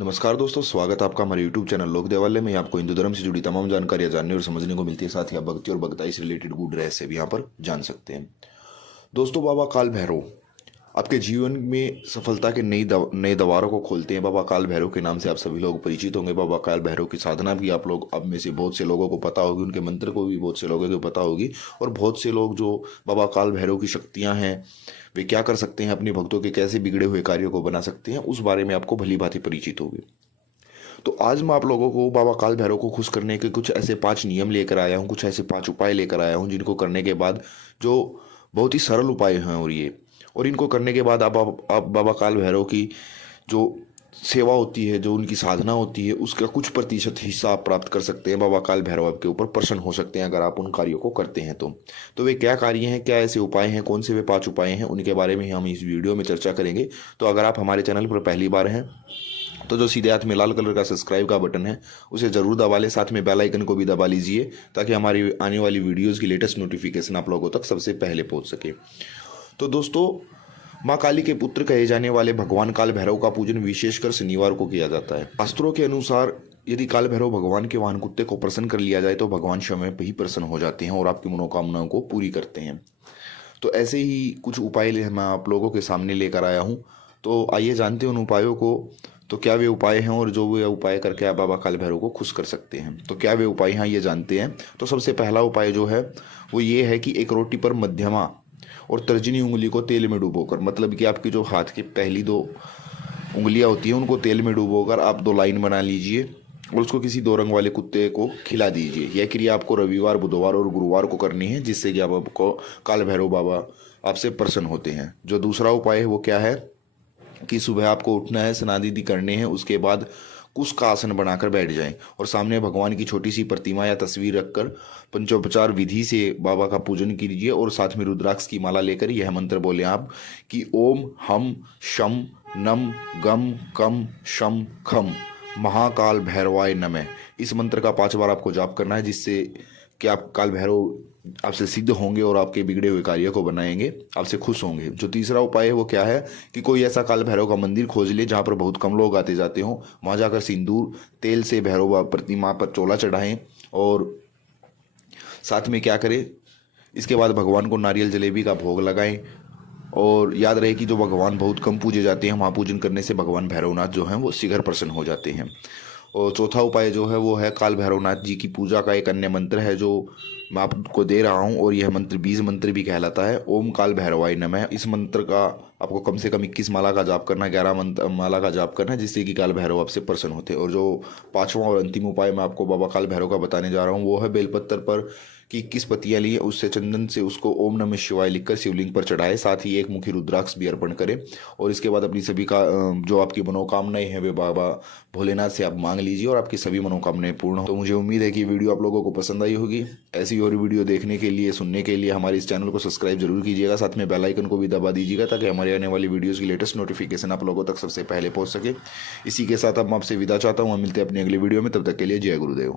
नमस्कार दोस्तों, स्वागत है आपका हमारे YouTube चैनल लोक देवालय में। आपको हिंदू धर्म से जुड़ी तमाम जानकारियां जानने और समझने को मिलती है। साथ ही आप भक्ति और भक्ताई से रिलेटेड गुड रहस्य भी यहाँ पर जान सकते हैं। दोस्तों, बाबा काल भैरव आपके जीवन में सफलता के नए द्वारों को खोलते हैं। बाबा काल भैरव के नाम से आप सभी लोग परिचित होंगे। बाबा काल भैरव की साधना भी आप में से बहुत से लोगों को पता होगी, उनके मंत्र को भी बहुत से लोगों को पता होगी। और बहुत से लोग जो बाबा काल भैरव की शक्तियाँ हैं, वे क्या कर सकते हैं, अपने भक्तों के कैसे बिगड़े हुए कार्यों को बना सकते हैं, उस बारे में आपको भली भांति परिचित होगी। तो आज मैं आप लोगों को बाबा काल भैरव को खुश करने के कुछ ऐसे 5 नियम लेकर आया हूँ, कुछ ऐसे 5 उपाय लेकर आया हूँ, जिनको करने के बाद जो बहुत ही सरल उपाय हैं और इनको करने के बाद आप बाबा काल भैरव की जो सेवा होती है, जो उनकी साधना होती है, उसका कुछ प्रतिशत हिस्सा आप प्राप्त कर सकते हैं। बाबा काल भैरव आपके ऊपर प्रसन्न हो सकते हैं अगर आप उन कार्यों को करते हैं तो वे क्या कार्य हैं, क्या ऐसे उपाय हैं, कौन से वे 5 उपाय हैं, उनके बारे में हम इस वीडियो में चर्चा करेंगे। तो अगर आप हमारे चैनल पर पहली बार हैं तो जो सीधे हाथ में लाल कलर का सब्सक्राइब का बटन है उसे जरूर दबा लें, साथ में बेल आइकन को भी दबा लीजिए ताकि हमारी आने वाली वीडियोस की लेटेस्ट नोटिफिकेशन आप लोगों तक सबसे पहले पहुंच सके। तो दोस्तों, माँ काली के पुत्र कहे जाने वाले भगवान काल भैरव का पूजन विशेषकर शनिवार को किया जाता है। शास्त्रों के अनुसार यदि काल भैरव भगवान के वाहन कुत्ते को प्रसन्न कर लिया जाए तो भगवान समय पर ही प्रसन्न हो जाते हैं और आपकी मनोकामनाओं को पूरी करते हैं। तो ऐसे ही कुछ उपाय मैं आप लोगों के सामने लेकर आया हूँ। तो आइए जानते हैं उन उपायों को। तो क्या वे उपाय हैं और जो वे उपाय करके आप बाबा काल भैरव को खुश कर सकते हैं। तो क्या वे उपाय हैं ये जानते हैं। तो सबसे पहला उपाय जो है वो ये है कि एक रोटी पर मध्यमा और तर्जनी उंगली को तेल में डुबोकर, मतलब कि आपकी जो हाथ की पहली 2 उंगलियां होती हैं उनको तेल में डुबोकर आप 2 लाइन बना लीजिए और उसको किसी 2 रंग वाले कुत्ते को खिला दीजिए। यह क्रिया आपको रविवार, बुधवार और गुरुवार को करनी है, जिससे कि आपको काल भैरव बाबा आपसे प्रसन्न होते हैं। जो दूसरा उपाय है वो क्या है कि सुबह आपको उठना है, स्नान आदि करने हैं, उसके बाद कुश का आसन बनाकर बैठ जाएं और सामने भगवान की छोटी सी प्रतिमा या तस्वीर रखकर पंचोपचार विधि से बाबा का पूजन कीजिए और साथ में रुद्राक्ष की माला लेकर यह मंत्र बोलें आप कि ओम हम शम नम गम कम शम खम महाकाल भैरवाय नमः। इस मंत्र का 5 बार आपको जाप करना है, जिससे कि आप काल भैरव आपसे सिद्ध होंगे और आपके बिगड़े हुए कार्य को बनाएंगे, आपसे खुश होंगे। जो तीसरा उपाय है वो क्या है कि कोई ऐसा काल भैरव का मंदिर खोज ले जहाँ पर बहुत कम लोग आते जाते हों। वहाँ जाकर सिंदूर तेल से भैरव प्रतिमा पर चोला चढ़ाएं और साथ में क्या करें, इसके बाद भगवान को नारियल जलेबी का भोग लगाएं। और याद रहे कि जो भगवान बहुत कम पूजे जाते हैं, वहाँ पूजन करने से भगवान भैरवनाथ जो हैं वो शीघ्र प्रसन्न हो जाते हैं। और चौथा उपाय जो है वो है काल भैरवनाथ जी की पूजा का एक अन्य मंत्र है जो मैं आपको दे रहा हूँ, और यह मंत्र 20 मंत्र भी कहलाता है। ओम काल भैरवाय नमः। इस मंत्र का आपको कम से कम 21 माला का जाप करना है, 11 माला का जाप करना है, जिससे कि काल भैरव आपसे प्रसन्न होते हैं। और जो 5वां और अंतिम उपाय मैं आपको बाबा काल भैरव का बताने जा रहा हूँ वो है बेलपत्र पर कि 21 पत्तियां लिए उससे चंदन से उसको ओम नमः शिवाय लिखकर शिवलिंग पर चढ़ाए, साथ ही एक मुखी रुद्राक्ष भी अर्पण करें। और इसके बाद अपनी सभी का जो आपकी मनोकामनाएं हैं वे बाबा भोलेनाथ से आप मांग लीजिए और आपकी सभी मनोकामनाएं पूर्ण हो। तो मुझे उम्मीद है कि वीडियो आप लोगों को पसंद आई होगी। ऐसी और वीडियो देखने के लिए, सुनने के लिए हमारे इस चैनल को सब्सक्राइब जरूर कीजिएगा, साथ में बेल आइकन को भी दबा दीजिएगा ताकि हमारे आने वाली वीडियोस की लेटेस्ट नोटिफिकेशन आप लोगों तक सबसे पहले पहुंच सके। इसी के साथ अब मैं आपसे विदा चाहता हूँ। हम मिलते हैं अपनी अगली वीडियो में, तब तक के लिए जय गुरुदेव।